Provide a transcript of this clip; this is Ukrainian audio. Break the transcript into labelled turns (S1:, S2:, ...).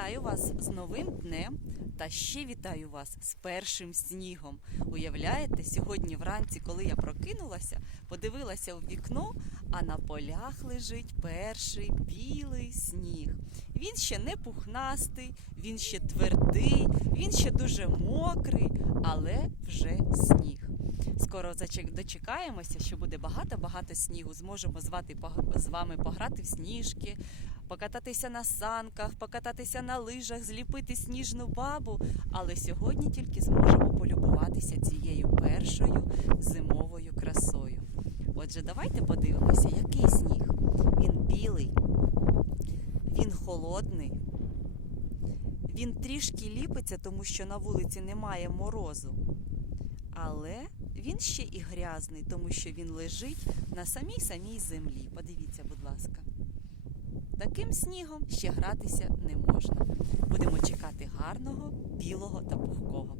S1: Вітаю вас з новим днем та ще вітаю вас з першим снігом. Уявляєте, сьогодні вранці, коли я прокинулася, подивилася в вікно, а на полях лежить перший білий сніг. Він ще не пухнастий, він ще твердий, він ще дуже мокрий, але вже сніг. Скоро дочекаємося, що буде багато-багато снігу. Зможемо звати з вами пограти в сніжки, покататися на санках, покататися на лижах, зліпити сніжну бабу. Але сьогодні тільки зможемо полюбуватися цією першою зимовою красою. Отже, давайте подивимося, який сніг. Він білий, він холодний. Він трішки ліпиться, тому що на вулиці немає морозу. Але він ще і грязний, тому що він лежить на самій самій землі. Подивіться, будь ласка. Таким снігом ще гратися не можна. Будемо чекати гарного, білого та пухкого.